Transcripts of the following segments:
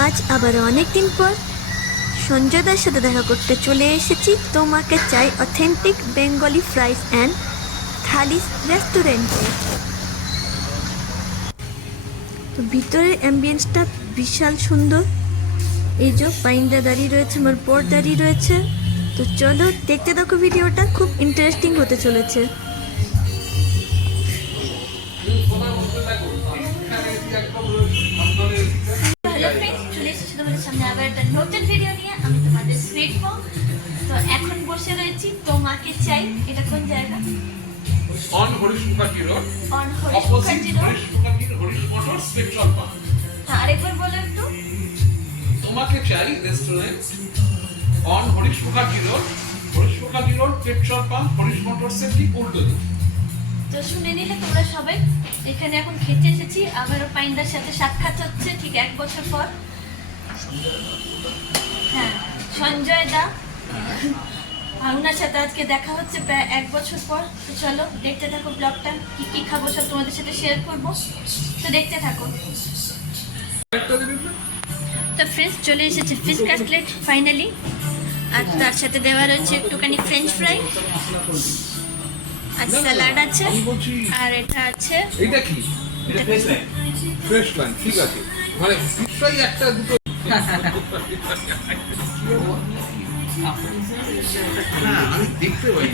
আজ আবার অনেক দিন পর সঞ্জয়দার সাথে দেখা করতে চলে এসেছি। তোমাকে চাই authentic Bengali fries and thalis রেস্টুরেন্টে তো ভিতরের অ্যাম্বিয়েন্সটা বিশাল সুন্দর। এই যে পাইন্দা দাঁড়িয়ে রয়েছে, আমার পর দাঁড়িয়ে রয়েছে। তো চলো দেখতে দেখো ভিডিওটা, খুব ইন্টারেস্টিং হতে চলেছে। তোমাকে চাই এটা কোন জায়গা? on Horish Mukherjee Road, on Harish Mukherjee road? Mukherjee Horish Motors petrol হ্যাঁ আরেকবার বলো একটু। তোমাকে চাই restaurant on Harish Mukherjee road Harish Mukherjee road petrol pump Harish motors এর ঠিক উল্টো তো শুনে নিলে তোমরা সবাই এখানে এখন খেতে এসেছি আবারও পাইন্দার সাথে সাক্ষাৎ হচ্ছে ঠিক এক বছর পর। হ্যাঁ সঞ্জয় দা। ওনার সাথে আজকে দেখা হচ্ছে প্রায় এক বছর পর। তো চলো দেখতে থাকো ব্লগটা কি কি খাব সব তোমাদের সাথে শেয়ার করব। তো দেখতে থাকো। তো ফ্রেন্ডস চলে এসেছে ফিশ কাটলেট ফাইনালি আর তার সাথে দেওয়া রয়েছে একটুখানি ফ্রেঞ্চ ফ্রাই আর স্যালাড আছে। আর এটা আছে এটা কি? ফ্রেশ লাইন ঠিক আছে। মানে ফ্রাই একটা দুটো আমি দেখতে পাই।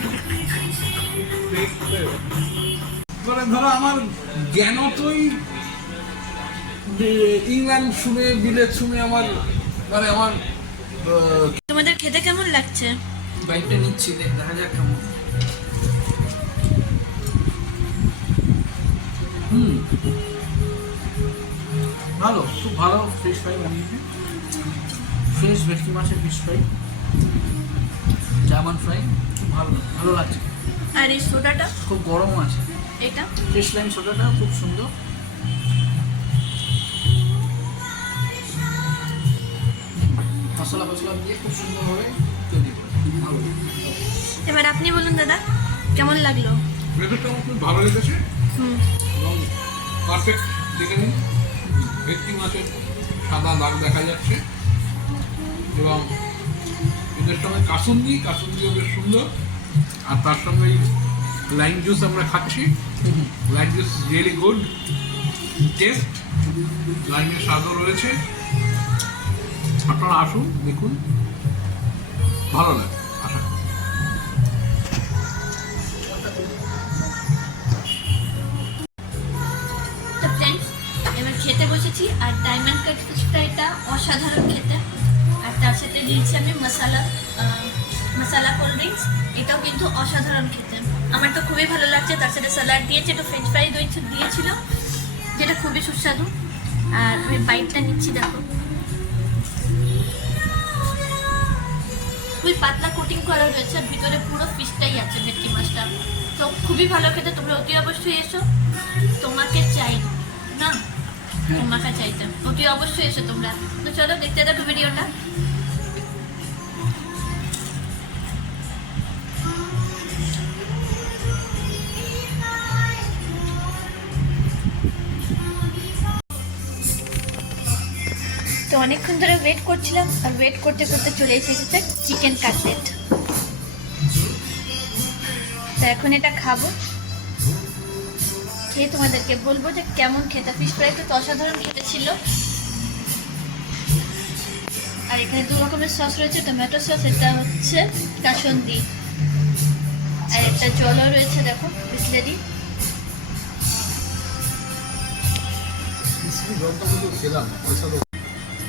মানে ধরো আমার জ্ঞানতই ইংল্যান্ড শুনে বিলেত শুনে আমার মানে আমার তোমাদের খেতে কেমন লাগছে? বাইকটা নিচ্ছি দেখ যাক কেমন। হুম। ভালো খুব ভালো ফিশ ফ্রাই বানিয়েছে। ফ্রেশ ভেটকি মাছের ফিশ ফ্রাই জার্মান ফ্রাই খুব ভালো ভালো লাগছে। আর এই সোডাটা? খুব গরম আছে। এটা? ফিশ লাইন সোডাটা খুব সুন্দর। মশলা ফসলা দিয়ে খুব সুন্দরভাবে তৈরি করে। ভালো এবার আপনি বলুন দাদা কেমন লাগল? ভেতরটা খুব ভালো লেগেছে। হুম। পারফেক্ট দেখে নিন। ভেটকি মাছের সাদা দাগ দেখা যাচ্ছে। এবং এদের সঙ্গে কাসুন্দি কাসুন্দিও বেশ সুন্দর। আর তার সঙ্গে লাইম জুস আমরা খাচ্ছি। Lime juice really good taste লাইমের স্বাদও রয়েছে। আপনারা আসুন, দেখুন। ভালো লাগে, আশা করি। খেতে বসেছি, আর ডায়মন্ড কাট ফিশ ফ্রাইটা অসাধারণ খেতে। তার সাথে দিয়েছি আমি মশালা মশালা কোল্ড ড্রিঙ্কস। এটাও কিন্তু অসাধারণ খেতে। আমার তো খুবই ভালো লাগছে, তার সাথে স্যালাড দিয়েছে, একটু ফ্রেঞ্চ ফ্রাই দিয়েছিল যেটা খুবই সুস্বাদু। আর আমি বাইটটা নিচ্ছি, দেখো। খুবই পাতলা কোটিং করা রয়েছে ভিতরে পুরো ফিশটাই আছে, ভেটকি মাছটা। তো খুবই ভালো খেতে, তোমরা অতি অবশ্যই এসো। তোমাকে চাই না তোমাকে চাইতে অতি অবশ্যই এসো তোমরা। তো চলো, দেখতে থাকো ভিডিওটা। তো অনেকক্ষণ ধরে ওয়েট করছিলাম আর ওয়েট করতে করতে চলে এসেছে চিকেন কাটলেট তো এখন এটা খাব। খেয়ে তোমাদেরকে বলব যে কেমন খেতে। ফিশ ফ্রাইটা তো অসাধারণ খেতে ছিল। আর এখানে দু রকমের সস রয়েছে টমেটো সস এটা হচ্ছে কাসন্দি। আর একটা জলও রয়েছে, দেখো, বিসলেরি।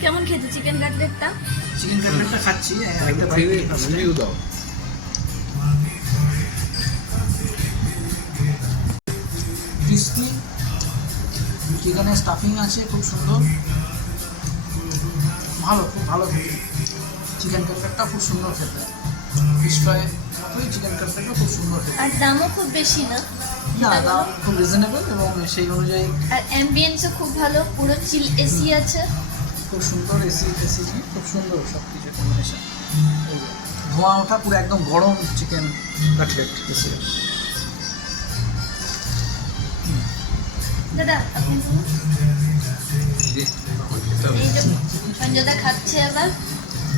কেমন খেতে চিকেন কাটলেটটা চিকেন কাটলেটটা খাচ্ছি একটা রিভিউ দাও। ক্রিস্পি চিকেনের স্টাফিং আছে খুব সুন্দর। ভালো খুব ভালো খেতে। চিকেন কাটলেটটা খুব সুন্দর খেতে। ফিশ ফ্রাই মতোই চিকেন কাটলেটটা খুব সুন্দর খেতে। আর দামও খুব বেশি না? না দাম খুব রিজনেবল এবং সেই অনুযায়ী আর অ্যাম্বিয়েন্সও খুব ভালো পুরো চিল এসি আছে। খুব সুন্দর এসি এসি খুব সুন্দর সব কিছু কম্বিনেশন ধোঁয়া ওঠা পুরো একদম গরম চিকেন কাটলেট এসে দাদা আপনি এই যে সঞ্জয়দা খাচ্ছে এবার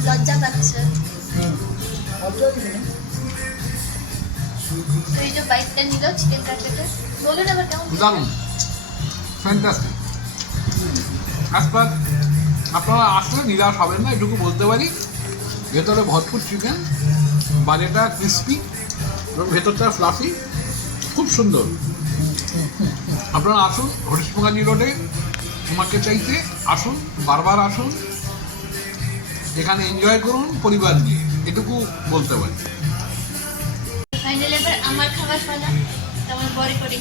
লজ্জা পাচ্ছে। এই যে বাইকটা নিল চিকেন কাটলেটে বলুন আবার কেমন দারুণ ফ্যান্টাস্টিক আপনারা আসলে নিরাশ হবেন না এটুকু বলতে পারি। ভেতরে ভরপুর চিকেন বাইরেটা ক্রিস্পি এবং ভেতরটা ফ্লাফি খুব সুন্দর। আপনারা আসুন হরিশমঙ্গাজি রোডে তোমাকে চাইতে আসুন বারবার আসুন এখানে এনজয় করুন পরিবার নিয়ে এটুকু বলতে পারি। আমার খাবার পালা তোমার বড়ি করে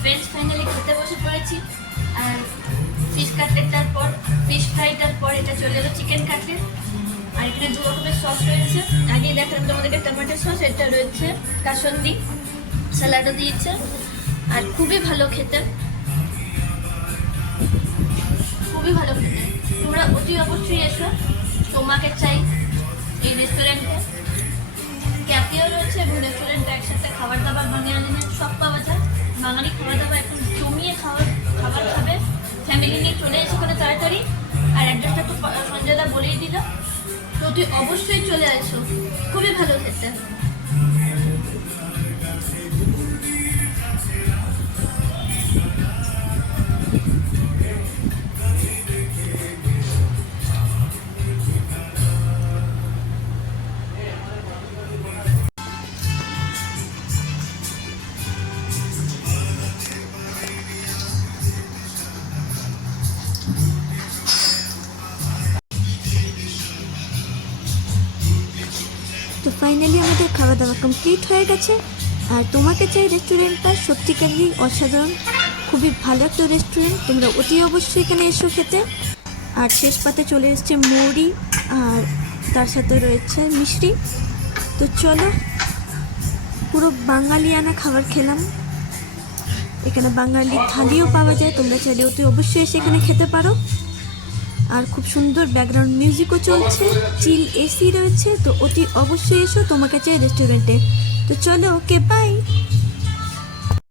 ফ্রেন্ডস ফাইনালি খেতে বসে পড়েছি, আর ফিশ কাটলেটটার পর ফিশ ফ্রাইটার পর এটা চলে এলো চিকেন কাটলেট আর এখানে দু রকমের সস রয়েছে। আগেই দেখালাম তোমাদেরকে টমেটো সস এটা রয়েছে কাসন্দি স্যালাডও দিয়েছে। আর খুবই ভালো খেতে। খুবই ভালো খেতে। তোমরা অতি অবশ্যই এসো। তোমাকে চাই এই রেস্টুরেন্টে ক্যাফেও রয়েছে এবং রেস্টুরেন্টে একসাথে খাবার দাবার বাঙালি সব পাওয়া যায়। বাঙালি খাবার দাবার এখন জমিয়ে খাবার খাবার খাবে। ফ্যামিলি নিয়ে চলে এসে করে তাড়াতাড়ি। আর অ্যাড্রেসটা তো সঞ্জয়দা বলেই দিল। তো তুই অবশ্যই চলে আসো। খুবই ভালো খেতে। ফাইনালি আমাদের খাওয়া দাওয়া কমপ্লিট হয়ে গেছে। আর তোমাকে চাই রেস্টুরেন্টটা সত্যিকারই অসাধারণ, খুবই ভালো একটা রেস্টুরেন্ট তোমরা অতি অবশ্যই এখানে এসো খেতে। আর শেষ পাতে চলে এসছে মৌরি, আর তার সাথে রয়েছে মিষ্টি। তো চলো, পুরো বাঙালিয়ানা খাবার খেলাম। এখানে বাঙালি থালিও পাওয়া যায়, তোমরা চাইলে অতি অবশ্যই এসে এখানে খেতে পারো। আর খুব সুন্দর ব্যাকগ্রাউন্ড মিউজিকও চলছে চিল এসি রয়েছে, তো অতি অবশ্যই এসো তোমাকে চাই রেস্টুরেন্টে তো চলো ওকে বাই